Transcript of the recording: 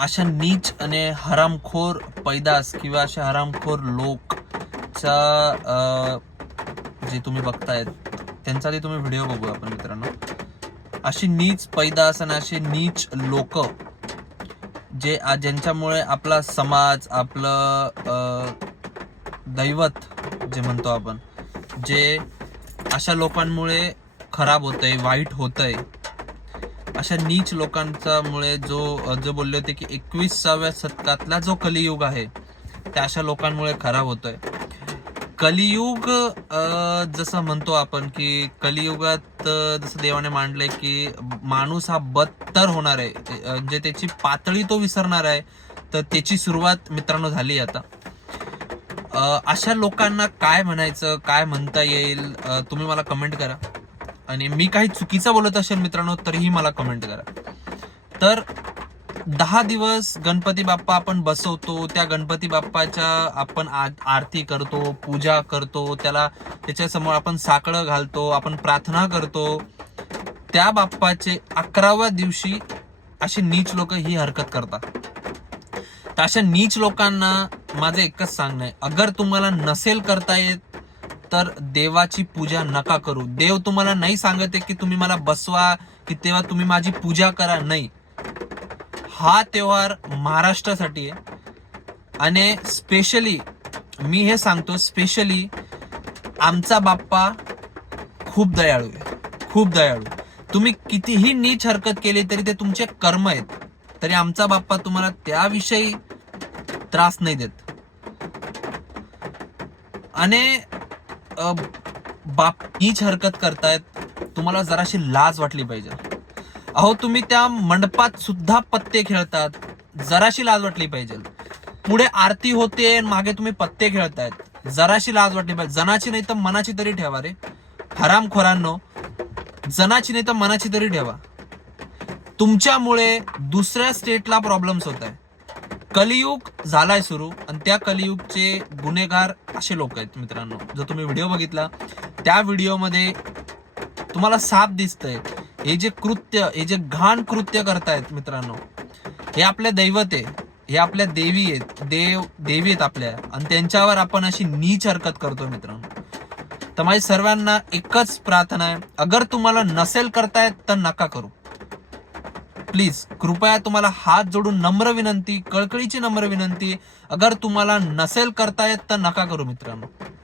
अशा नीच आणि हरामखोर पैदास किंवा अशा हरामखोर लोकचा अं, जे तुम्ही बघतायत त्यांचा ते तुम्ही व्हिडिओ बघू आपण मित्रांनो. अशी नीच पैदास आणि असे नीच लोक जे ज्यांच्यामुळे आपला समाज आपलं दैवत जे म्हणतो आपण जे अशा लोकांमुळे खराब होतंय वाईट होतंय अशा नीच लोकांचा मुळे जो जो बोलले होते की एकवीसाव्या शतकातला जो कलियुग आहे त्या अशा लोकांमुळे खराब होतोय. कलियुग जसं म्हणतो आपण की कलियुगात जसं देवाने मांडलंय की माणूस हा बत्तर होणार आहे. म्हणजे त्याची पातळी तो विसरणार आहे तर त्याची सुरुवात मित्रांनो झाली आता. अशा लोकांना काय म्हणायचं काय म्हणता येईल तुम्ही मला कमेंट करा. आणि मी काही चुकीचं बोलत असेल मित्रांनो तरीही मला कमेंट करा. तर दहा दिवस गणपती बाप्पा आपण बसवतो त्या गणपती बाप्पाच्या आपण आरती करतो पूजा करतो त्याला त्याच्यासमोर आपण साकडं घालतो आपण प्रार्थना करतो. त्या बाप्पाचे अकराव्या दिवशी अशी नीच लोक ही हरकत करतात. तर अशा नीच लोकांना माझं एकच सांगणं आहे. अगर तुम्हाला नसेल करता येत तर देवाची पूजा नका करू. देव तुम्हाला नाही सांगत आहे की तुम्ही मला बसवा की तेव्हा तुम्ही माझी पूजा करा. नाही. हा त्योहार महाराष्ट्रासाठी आहे. आणि स्पेशली मी हे सांगतो स्पेशली आमचा बाप्पा खूप दयाळू आहे. खूप दयाळू तुम्ही कितीही नीच हरकत केली तरी ते तुमचे कर्म आहेत. तरी आमचा बाप्पा तुम्हाला त्याविषयी त्रास नाही देत. आणि बाप नीच हरकत करतायत तुम्हाला जराशी लाज वाटली पाहिजे. अहो तुम्ही त्या मंडपात सुद्धा पत्ते खेळतात जराशी लाज वाटली पाहिजे. पुढे आरती होते आणि मागे तुम्ही पत्ते खेळतायत जराशी लाज वाटली पाहिजे. जनाची नाही तर मनाची तरी ठेवा रे. हरामखोरांनो जनाची नाही तर मनाची तरी ठेवा. तुमच्यामुळे दुसऱ्या स्टेटला प्रॉब्लेम्स होत आहे कलियुग झालाय सुरू आणि त्या कलियुगचे गुन्हेगार असे लोक आहेत मित्रांनो. जर तुम्ही व्हिडिओ बघितला त्या व्हिडिओमध्ये तुम्हाला साप दिसतंय. हे जे कृत्य हे जे घाण कृत्य करतायत मित्रांनो हे आपल्या दैवत आहे. हे आपल्या देवी आहेत. देव देवी आहेत आपल्या. आणि त्यांच्यावर आपण अशी नीच हरकत करतो मित्रांनो. तर माझी सर्वांना एकच प्रार्थना आहे. अगर तुम्हाला नसेल करतायत तर नका करू. प्लीज कृपया तुम्हाला हात जोडून नम्र विनंती कळकळीची नम्र विनंती अगर तुम्हाला नसेल करता येत तर नका करू मित्रांनो.